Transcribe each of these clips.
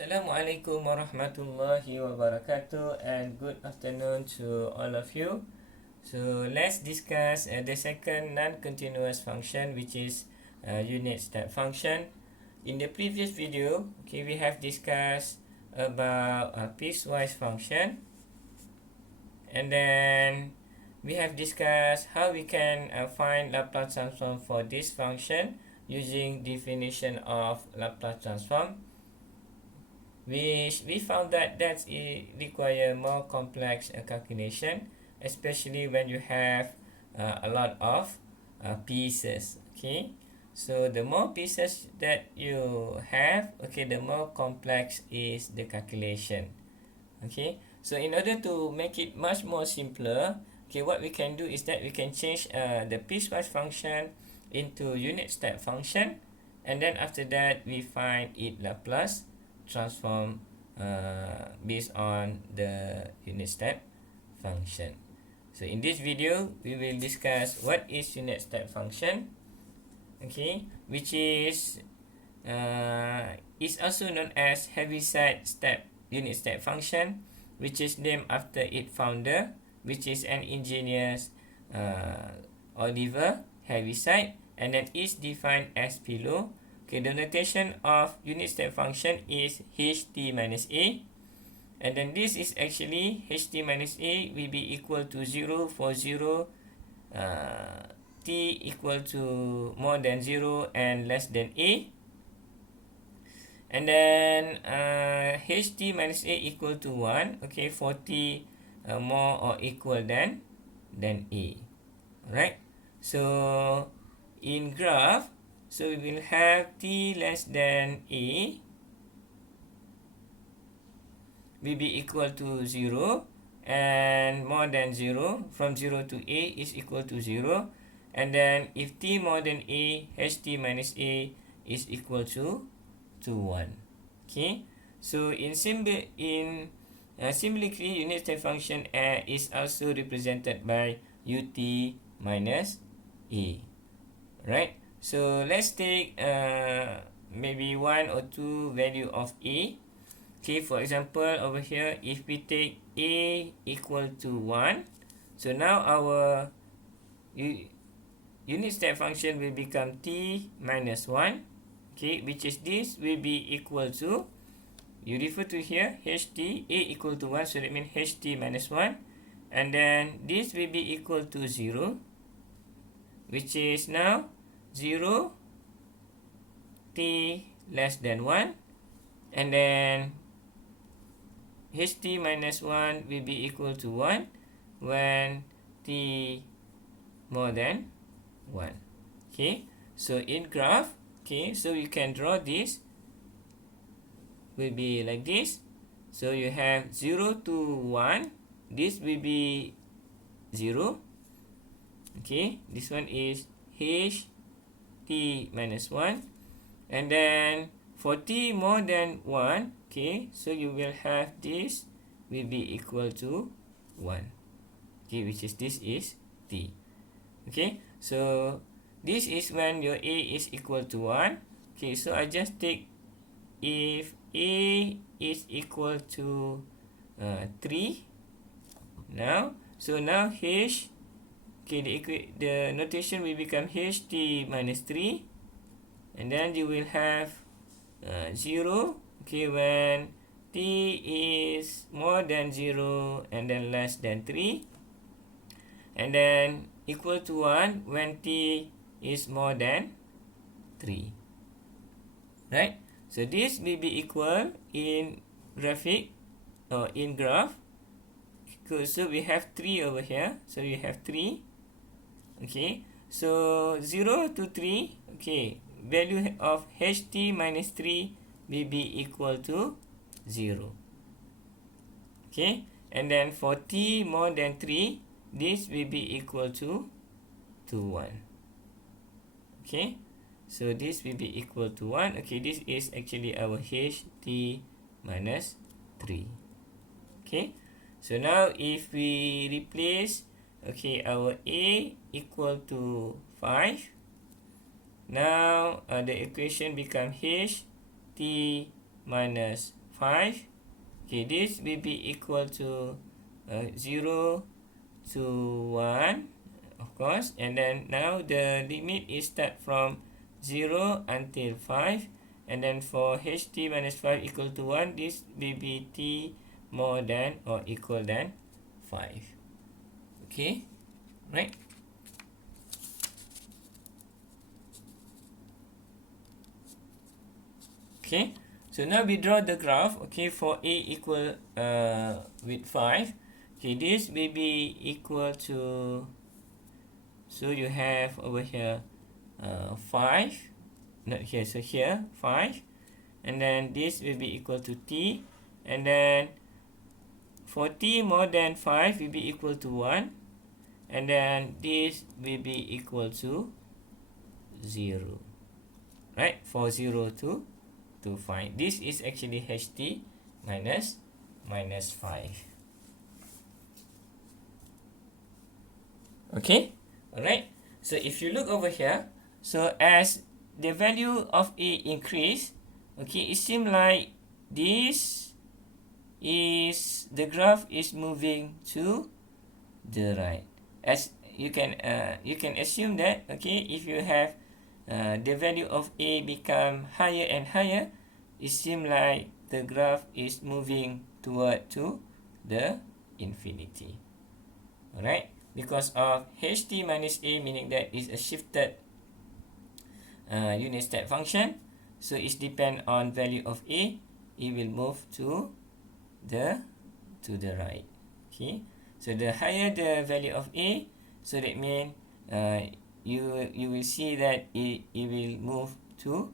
Assalamualaikum warahmatullahi wabarakatuh, and good afternoon to all of you. So let's discuss the second non-continuous function, which is unit step function. In the previous video, we have discussed about a piecewise function, and then we have discussed how we can find Laplace transform for this function using definition of Laplace transform, which we found that require more complex calculation, especially when you have a lot of pieces. Okay, so the more pieces that you have, the more complex is the calculation. Okay, so in order to make it much more simpler, what we can do is that we can change the piecewise function into unit step function, and then after that we find it Laplace transform based on the unit step function. So in this video, we will discuss what is unit step function, which is also known as Heaviside unit step function, which is named after its founder, which is an engineer, Oliver Heaviside, and then is defined as below. The notation of unit step function is ht minus a, and then this is actually ht minus a will be equal to 0 for 0 t equal to more than 0 and less than a, and then ht minus a equal to 1 for t more or equal than a. Alright, so in graph, so we will have t less than a will be equal to 0, and more than 0, from 0 to a is equal to 0, and then if t more than a, ht minus a is equal to 1. Okay, so symbolically, unit step function is also represented by ut minus a. Right, so let's take maybe 1 or 2 value of a. For example, over here, if we take a equal to 1, so now our unit step function will become t minus 1, which is this will be equal to, you refer to here, ht, a equal to 1, so that means ht minus 1, and then this will be equal to 0, which is now 0, t less than 1, and then ht minus 1 will be equal to 1 when t more than 1. So in graph, so you can draw this, will be like this. So you have 0 to 1, this will be 0. This one is h t minus 1, and then for t more than 1, so you will have this will be equal to 1, which is this is t. So this is when your a is equal to 1. So I just take, if a is equal to 3 now, so now h, the notation will become ht minus 3, and then you will have 0 when t is more than 0 and then less than 3, and then equal to 1 when t is more than 3. Right, so this will be equal in graphic or in graph. So we have 3 over here, so you have 3. So 0 to 3, value of ht minus 3 will be equal to 0. And then for t more than 3, this will be equal to 1. So this will be equal to 1. This is actually our ht minus 3. So now if we replace our a equal to 5, now the equation become h t minus 5. Okay, this will be equal to 0 to 1, of course. And then now the limit is start from 0 until 5. And then for ht minus 5 equal to 1, this will be t more than or equal than 5. Okay, right? Okay, so now we draw the graph, okay, for a equal with 5. Okay, this will be equal to, so you have over here 5, not here, so here 5, and then this will be equal to t, and then for t more than 5 will be equal to 1, and then this will be equal to 0, right? For 0 to 5. This is actually ht minus 5. Okay, alright. So if you look over here, so as the value of a increase, okay, it seems like this is, the graph is moving to the right. As you can assume that, okay, if you have the value of a become higher and higher, it seems like the graph is moving toward to the infinity. Alright, because of ht minus a, meaning that is a shifted unit step function, so it depends on value of a, it will move to the right. Okay, so the higher the value of a, so that means you will see that it will move to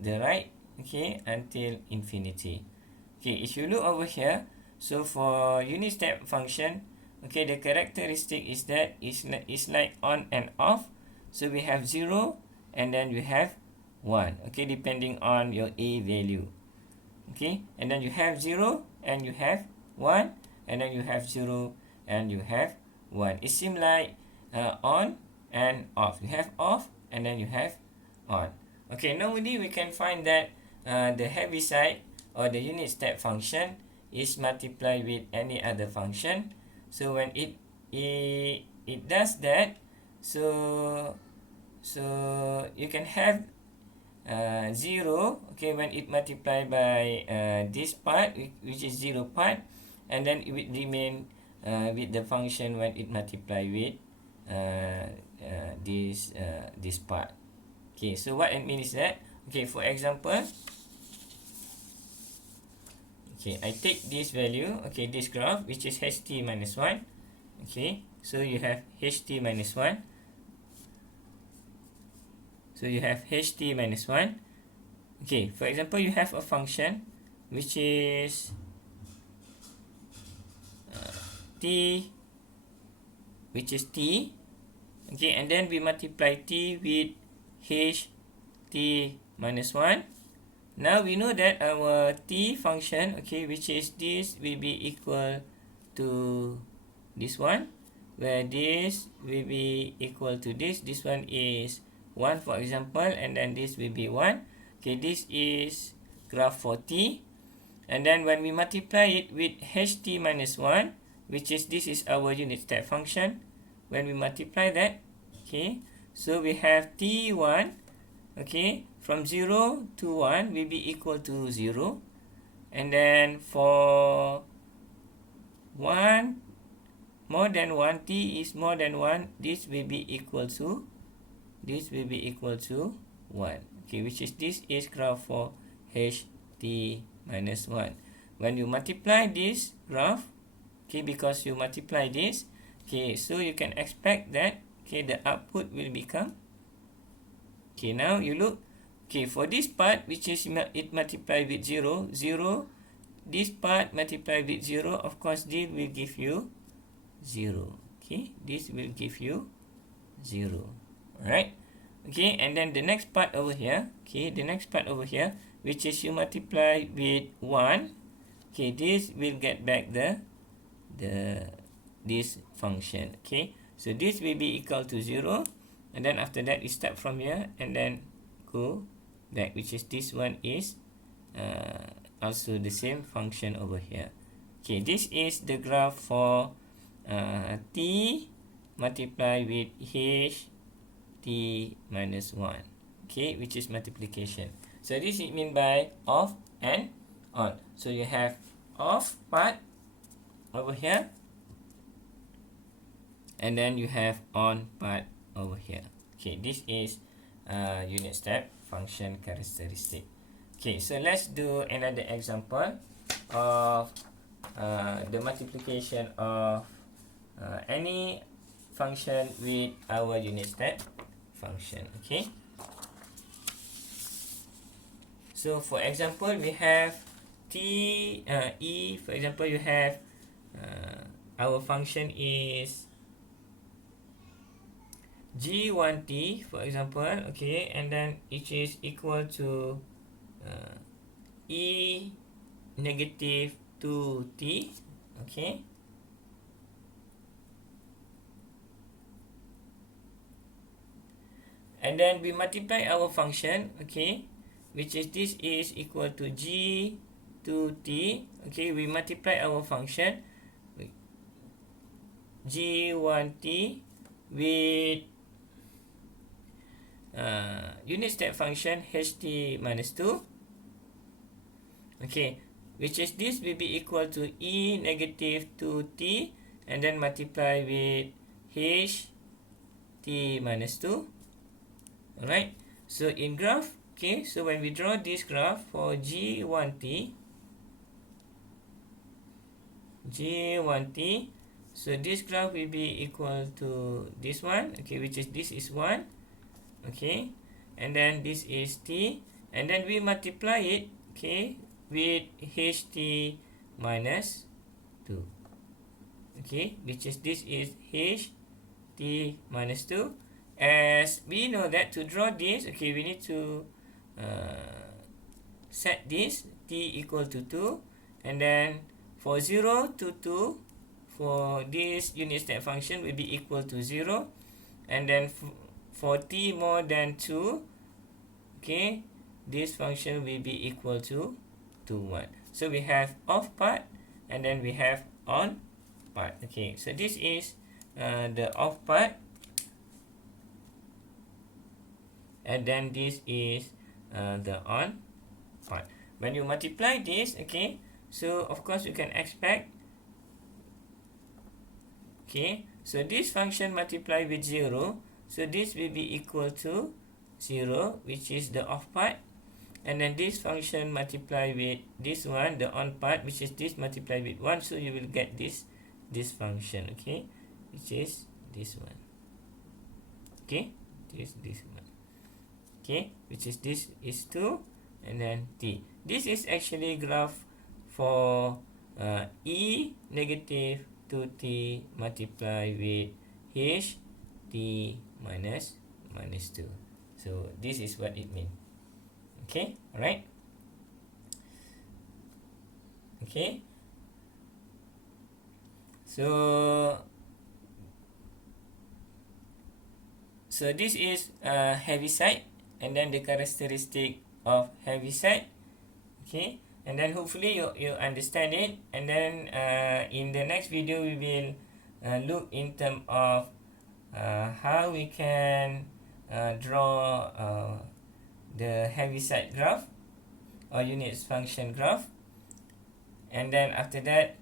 the right, okay, until infinity. Okay, if you look over here, so for unit step function, okay, the characteristic is that it's like on and off. So we have 0 and then you have 1, okay, depending on your a value. Okay, and then you have 0 and you have 1, and then you have 0 and you have 1. It seems like on and off. You have off and then you have on. Okay, normally we can find that the Heaviside or the unit step function is multiplied with any other function. So when it does that, so you can have 0, okay, when it multiply by this part, which is 0 part, and then it will remain with the function when it multiply with this part. Okay, so what it means is that, okay, for example, okay, I take this value, okay, this graph, which is ht minus 1. Okay, so you have ht minus 1. So you have ht minus 1. Okay, for example, you have a function which is t, which is t. Okay, and then we multiply t with ht minus 1. Now we know that our t function, okay, which is this, will be equal to this one, where this will be equal to this. This one is 1, for example, and then this will be 1. Okay, this is graph for t. And then when we multiply it with ht minus 1, which is, this is our unit step function, when we multiply that, okay, so we have t1, okay, from 0 to 1 will be equal to 0. And then for 1 more than 1, t is more than 1, this will be equal to 1. Okay, which is, this is graph for ht minus 1. When you multiply this graph, okay, because you multiply this, okay, so you can expect that, okay, the output will become, okay, now you look, okay, for this part, which is it multiplied with 0, 0, this part multiplied with 0, of course, this will give you 0. Okay, this will give you 0. Alright. Okay, and then the next part over here, okay, the next part over here, which is you multiply with 1, okay, this will get back this function. Okay, so this will be equal to 0, and then after that you start from here and then go back, which is this one is also the same function over here. Okay, this is the graph for t multiplied with h t minus 1, okay, which is multiplication. So this is mean by off and on. So you have off part over here, and then you have on part over here. Okay, this is unit step function characteristic. Okay, so let's do another example of the multiplication of any function with our unit step function. Okay, so for example, we have for example, you have our function is g1t, for example, okay, and then it is equal to e negative 2t, okay, and then we multiply our function, okay, which is this is equal to g2t, okay, we multiply our function g1t with unit step function ht minus 2, okay, which is this will be equal to e negative 2t and then multiply with h t minus 2. Alright, so in graph, okay, so when we draw this graph for g1t, so this graph will be equal to this one, okay, which is this is 1, okay, and then this is t, and then we multiply it, okay, with ht minus 2, okay, which is this is ht minus 2. As we know that to draw this, okay, we need to set this t equal to 2, and then for 0 to 2, for this unit step function will be equal to 0, and then for t more than 2, okay, this function will be equal to 1. So we have off part and then we have on part. Okay, so this is the off part, and then this is the on part. When you multiply this, okay, so of course you can expect, okay, so this function multiply with 0, so this will be equal to 0, which is the off part, and then this function multiply with this one, the on part, which is this multiply with 1, so you will get this function, okay, which is this one, okay, this one, okay, which is this is 2, and then t. This is actually graph for e negative 2t multiply with h t minus 2. So this is what it means. Okay, alright. Okay. So this is Heaviside, and then the characteristic of Heaviside. Okay, and then hopefully you understand it, and then in the next video we will look in terms of how we can draw the Heaviside graph or unit function graph, and then after that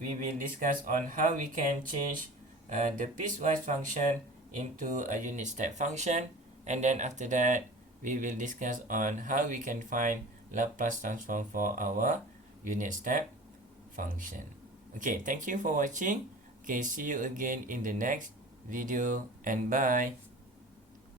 we will discuss on how we can change the piecewise function into a unit step function, and then after that we will discuss on how we can find Laplace transform for our unit step function. Okay, thank you for watching. Okay, see you again in the next video, and bye.